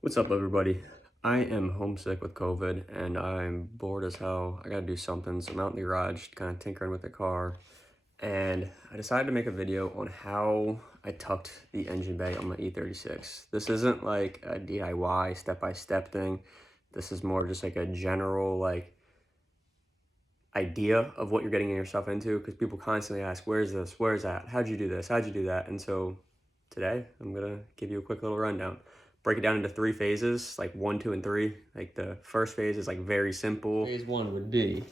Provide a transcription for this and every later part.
What's up, everybody? I am homesick with COVID and I'm bored as hell. I gotta do something, so I'm out in the garage kind of tinkering with the car. And I decided to make a video on how I tucked the engine bay on my E36. This isn't like a DIY step-by-step thing. This is more just like a general idea of what you're getting yourself into, because people constantly ask, where's this, where's that, how'd you do this, how'd you do that? And so today I'm gonna give you a quick little rundown. Break it down into 3 phases, like 1, 2, and 3. Like the first phase is like very simple. Phase 1 would be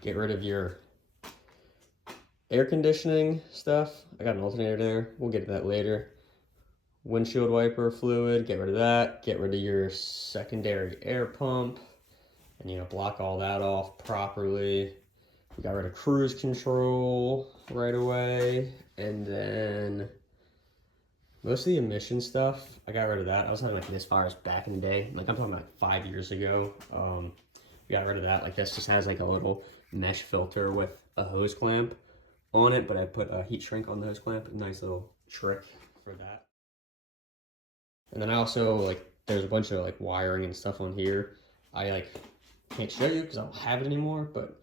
get rid of your air conditioning stuff. I got an alternator there, we'll get to that later. Windshield wiper fluid, get rid of that. Get rid of your secondary air pump. And block all that off properly. We got rid of cruise control right away. And then most of the emission stuff, I got rid of that. I was talking like this far as back in the day. Like I'm talking about 5 years ago. We got rid of that. Like this just has like a little mesh filter with a hose clamp on it, but I put a heat shrink on the hose clamp. A nice little trick for that. And then I also there's a bunch of wiring and stuff on here. I can't show you because I don't have it anymore, but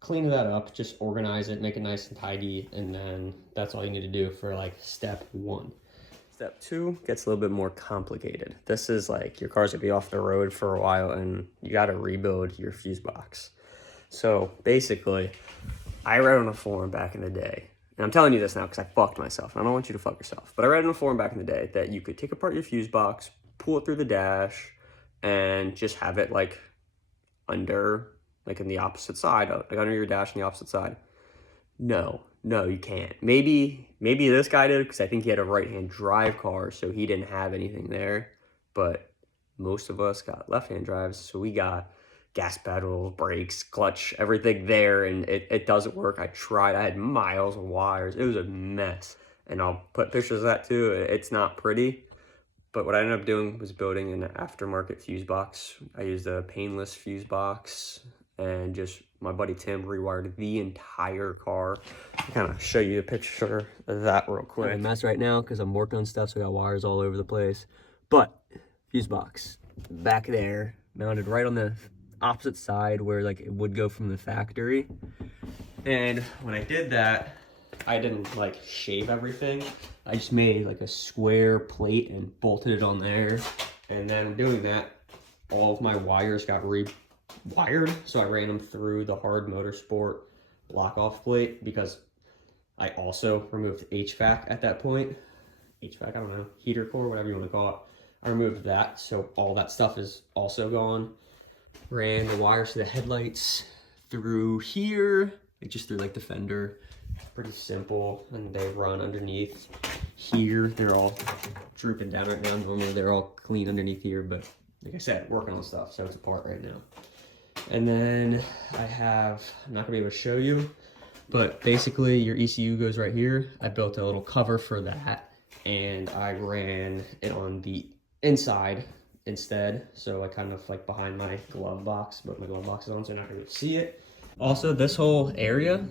clean that up, just organize it, make it nice and tidy, and then that's all you need to do for step 1. Step 2 gets a little bit more complicated. This is your car's gonna be off the road for a while and you gotta rebuild your fuse box. So basically, I read on a forum back in the day, and I'm telling you this now because I fucked myself, and I don't want you to fuck yourself, but I read on a forum back in the day that you could take apart your fuse box, pull it through the dash, and just have it under, in the opposite side, under your dash on the opposite side. No, you can't. Maybe this guy did, because I think he had a right-hand drive car, so he didn't have anything there. But most of us got left-hand drives, so we got gas pedal, brakes, clutch, everything there, and it doesn't work. I tried. I had miles of wires. It was a mess. And I'll put pictures of that too. It's not pretty. But what I ended up doing was building an aftermarket fuse box. I used a painless fuse box, and just my buddy Tim rewired the entire car. I'll kind of show you a picture of that real quick. I'm a mess right now because I'm working on stuff, so I got wires all over the place. But fuse box back there, mounted right on the opposite side where it would go from the factory. And when I did that, I didn't shave everything. I just made a square plate and bolted it on there. And then doing that, all of my wires got rewired. So I ran them through the hard motorsport block off plate, because I also removed HVAC at that point. HVAC, I don't know, heater core, whatever you want to call it. I removed that, so all that stuff is also gone. Ran the wires to the headlights through here, just through the fender. Pretty simple, and they run underneath here. They're all drooping down right now. Normally they're all clean underneath here, but like I said, working on stuff, so it's apart right now. And then I'm not gonna be able to show you, but basically your ECU goes right here. I built a little cover for that, and I ran it on the inside instead, so kind of behind my glove box, but my glove box is on, so you're not gonna be able to see it. Also, this whole area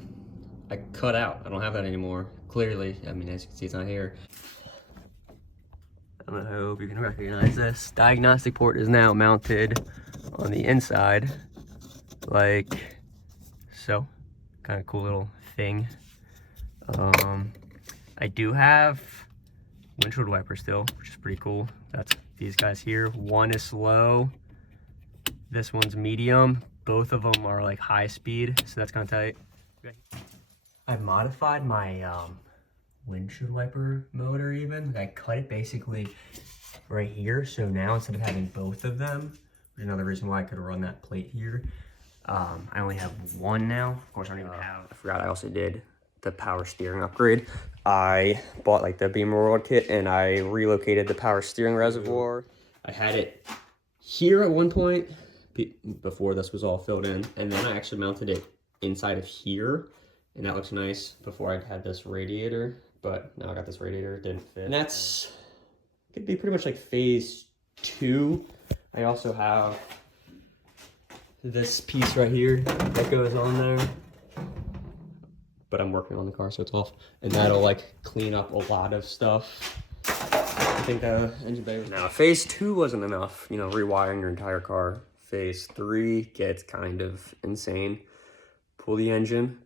I cut out. I don't have that anymore. Clearly, I mean, as you can see, it's not here. I hope you can recognize this. Diagnostic port is now mounted on the inside, like so. Kind of cool little thing. I do have windshield wipers still, which is pretty cool. That's these guys here. One is slow. This one's medium. Both of them are high speed, so that's kind of tight. Okay. I modified my windshield wiper motor even. I cut it basically right here. So now instead of having both of them, which is another reason why I could run that plate here, I only have one now. Of course, I don't even have. I forgot I also did the power steering upgrade. I bought the Beamer World kit, and I relocated the power steering reservoir. I had it here at one point before this was all filled in, and then I actually mounted it inside of here. And that looks nice. Before I had this radiator, but now I got this radiator, it didn't fit. And that's, could be pretty much phase 2. I also have this piece right here that goes on there. But I'm working on the car, so it's off. And that'll clean up a lot of stuff. I think the engine bay was... Now, phase 2 wasn't enough, you know, rewiring your entire car. Phase 3 gets kind of insane. Pull the engine,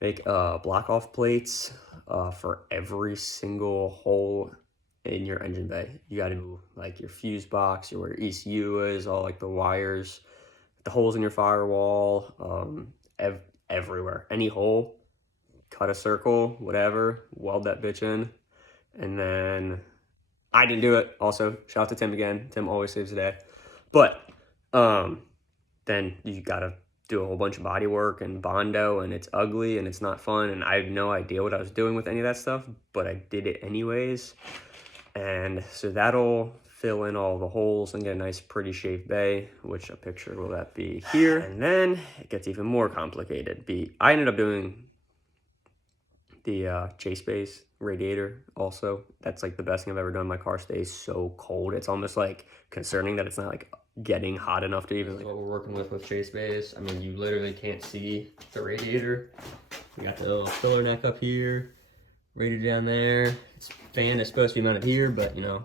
make block off plates for every single hole in your engine bay. You got to do like your fuse box, where your ECU is, all like the wires, the holes in your firewall, everywhere. Any hole, cut a circle, whatever, weld that bitch in. And then I didn't do it. Also, shout out to Tim again. Tim always saves the day. But then you gotta do a whole bunch of body work and Bondo, and it's ugly and it's not fun. And I have no idea what I was doing with any of that stuff, but I did it anyways. And so that'll fill in all the holes and get a nice pretty shaved bay, which a picture will that be here. And then it gets even more complicated. I ended up doing the chase base radiator also. That's like the best thing I've ever done. My car stays so cold. It's almost like concerning that it's not like getting hot enough to even... What we're working with chase base. I mean, you literally can't see the radiator. We got the little filler neck up here, radiator down there. Its fan is supposed to be mounted here, but you know,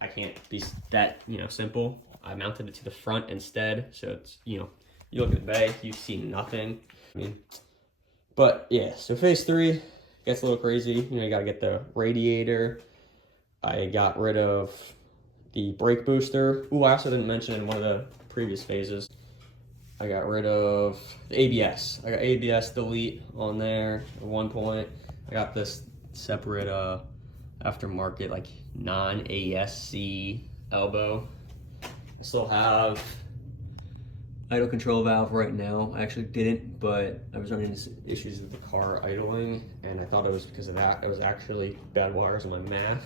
I can't be that, you know, simple. I mounted it to the front instead, so it's, you know, you look at the bay, you see nothing. I mean, but yeah, so phase 3 gets a little crazy. You know, you gotta get the radiator. I got rid of the brake booster. Ooh, I also didn't mention in one of the previous phases, I got rid of the ABS. I got ABS delete on there at one point. I got this separate aftermarket, like non-ASC elbow. I still have idle control valve right now. I actually didn't, but I was running into issues with the car idling, and I thought it was because of that. It was actually bad wires on my MAF.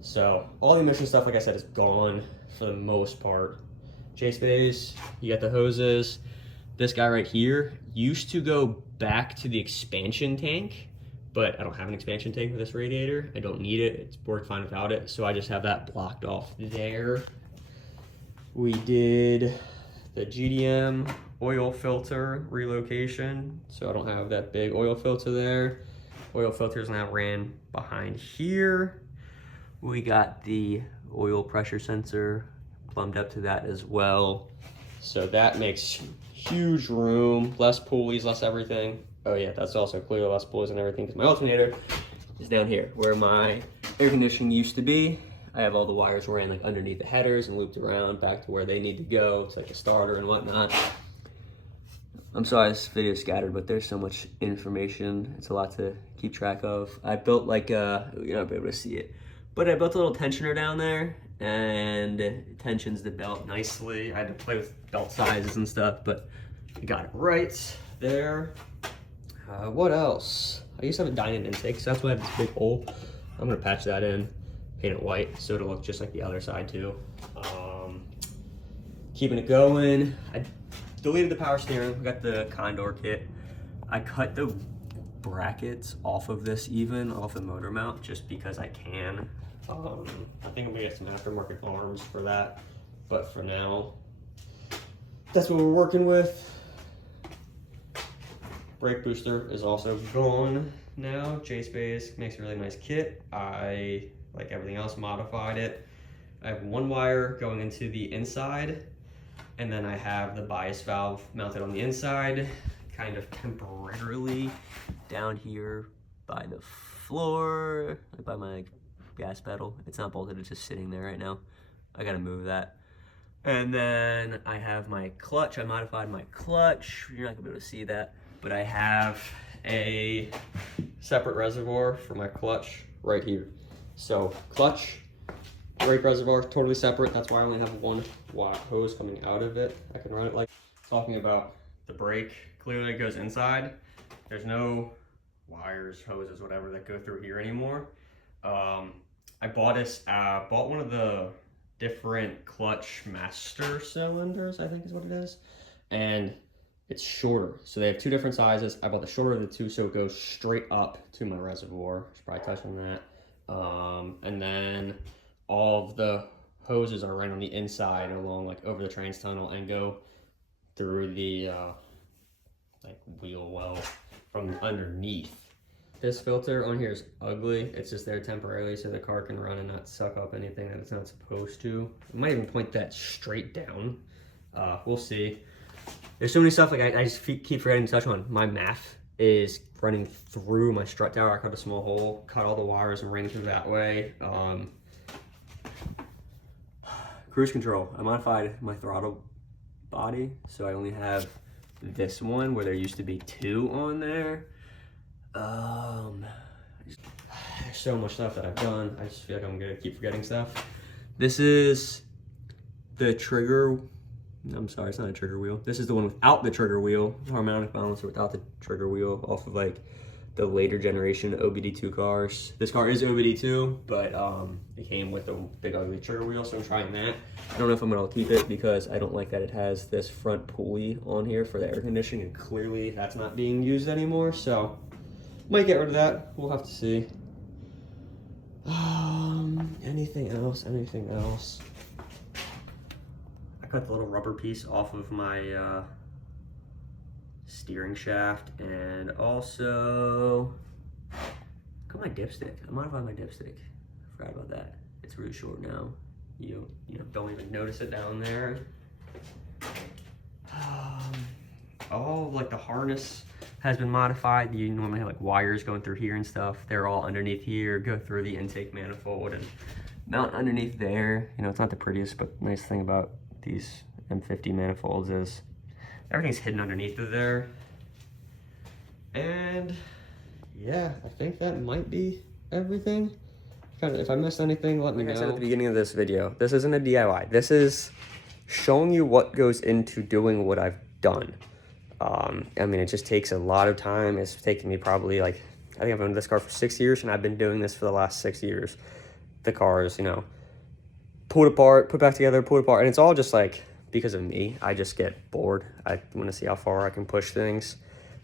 So all the emission stuff, like I said, is gone for the most part. Chase bays, you got the hoses. This guy right here used to go back to the expansion tank, but I don't have an expansion tank with this radiator. I don't need it. It's worked fine without it. So I just have that blocked off there. We did the GDM oil filter relocation. So I don't have that big oil filter there. Oil filter is now ran behind here. We got the oil pressure sensor plumbed up to that as well. So that makes huge room, less pulleys, less everything. Oh yeah, that's also clearly less pulleys and everything because my alternator is down here where my air conditioning used to be. I have all the wires ran like underneath the headers and looped around back to where they need to go. It's like a starter and whatnot. I'm sorry this video is scattered, but there's so much information. It's a lot to keep track of. I built like you're not be able to see it, but I built a little tensioner down there and it tensions the belt nicely. I had to play with belt sizes and stuff, but I got it right there. What else? I used to have a dyno intake, so that's why I have this big hole. I'm gonna patch that in, paint it white, so it'll look just like the other side too. Keeping it going. I deleted the power steering. We got the Condor kit. I cut the brackets off of this off the motor mount, just because I can. I think I'm gonna get some aftermarket arms for that, but for now, that's what we're working with. Brake booster is also gone now. Chase base makes a really nice kit. I, like everything else, modified it. I have one wire going into the inside, and then I have the bias valve mounted on the inside, kind of temporarily down here by the floor, by my gas pedal. It's not bolted, it's just sitting there right now. I gotta move that. And then I have my clutch. I modified my clutch. You're not gonna be able to see that, but I have a separate reservoir for my clutch right here. So clutch, brake reservoir, totally separate. That's why I only have one hose coming out of it. I can run it like, talking about the brake, clearly it goes inside. There's no wires, hoses, whatever that go through here anymore. I bought one of the different clutch master cylinders, I think is what it is. And it's shorter. So they have two different sizes. I bought the shorter of the two so it goes straight up to my reservoir. Should probably touch on that. And then all of the hoses are right on the inside along like over the trans tunnel and go through the like wheel well from underneath. This filter on here is ugly. It's just there temporarily so the car can run and not suck up anything that it's not supposed to. I might even point that straight down. We'll see. There's so many stuff, like I just keep forgetting to touch on. My MAF is running through my strut tower. I cut a small hole, cut all the wires and ran through that way. Cruise control. I modified my throttle body, so I only have this one where there used to be 2 on there. There's so much stuff that I've done. I just feel like I'm gonna keep forgetting stuff. This is the trigger. I'm sorry, it's not a trigger wheel. This is the one without the trigger wheel, harmonic balancer without the trigger wheel, off of like the later generation OBD2 cars. This car is OBD2, but it came with a big ugly trigger wheel, so I'm trying that. I don't know if I'm gonna keep it because I don't like that it has this front pulley on here for the air conditioning, and clearly that's not being used anymore, so might get rid of that. We'll have to see. Anything else? Anything else? I cut the little rubber piece off of my steering shaft, and also cut my dipstick. I modified my dipstick. I forgot about that. It's really short now. You don't even notice it down there. All like the harness has been modified. You normally have like wires going through here and stuff. They're all underneath here, go through the intake manifold and mount underneath there. You know, it's not the prettiest, but the nice thing about these M50 manifolds is everything's hidden underneath of there. And yeah, I think that might be everything. If I missed anything, let me know. Like I said at the beginning of this video, this isn't a DIY. This is showing you what goes into doing what I've done. I mean, it just takes a lot of time. It's taken me probably like, I think I've owned this car for 6 years, and I've been doing this for the last 6 years. The cars, you know, pulled apart, put back together, pulled apart, and it's all just like because of me. I just get bored. I want to see how far I can push things.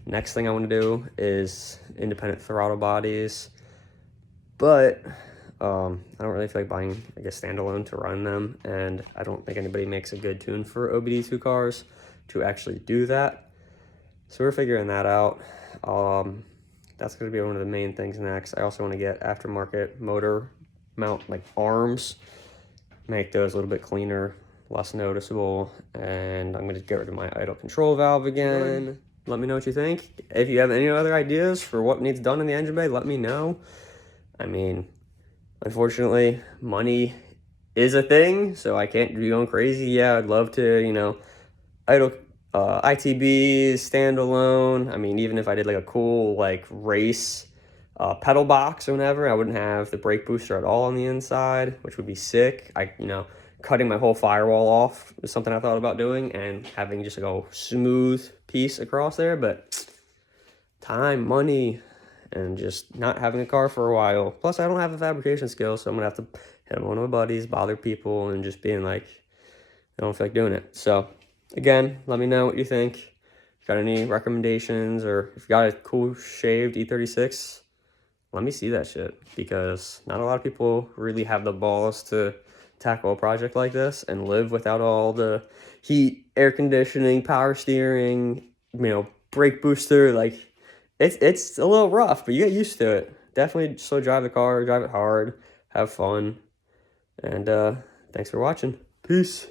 Next thing I want to do is independent throttle bodies, but I don't really feel like buying, I guess, standalone to run them, and I don't think anybody makes a good tune for OBD2 cars to actually do that. So we're figuring that out. That's going to be one of the main things next. I also want to get aftermarket motor mount, like arms, make those a little bit cleaner, less noticeable, and I'm going to get rid of my idle control valve again. Let me know what you think. If you have any other ideas for what needs done in the engine bay, let me know. I mean, unfortunately, money is a thing, so I can't be going crazy. Yeah, I'd love to, you know, idle ITBs, standalone. I mean, even if I did like a cool like race pedal box or whatever, I wouldn't have the brake booster at all on the inside, which would be sick. You know, cutting my whole firewall off is something I thought about doing, and having just like a smooth piece across there, but time, money, and just not having a car for a while. Plus, I don't have the fabrication skills, so I'm gonna have to hit up one of my buddies, bother people, and just being like, I don't feel like doing it. So again, let me know what you think. If you got any recommendations, or if you got a cool shaved E36, let me see that shit, because not a lot of people really have the balls to tackle a project like this and live without all the heat, air conditioning, power steering, you know, brake booster. Like, it's a little rough, but you get used to it. Definitely still drive the car, drive it hard, have fun, and thanks for watching. Peace.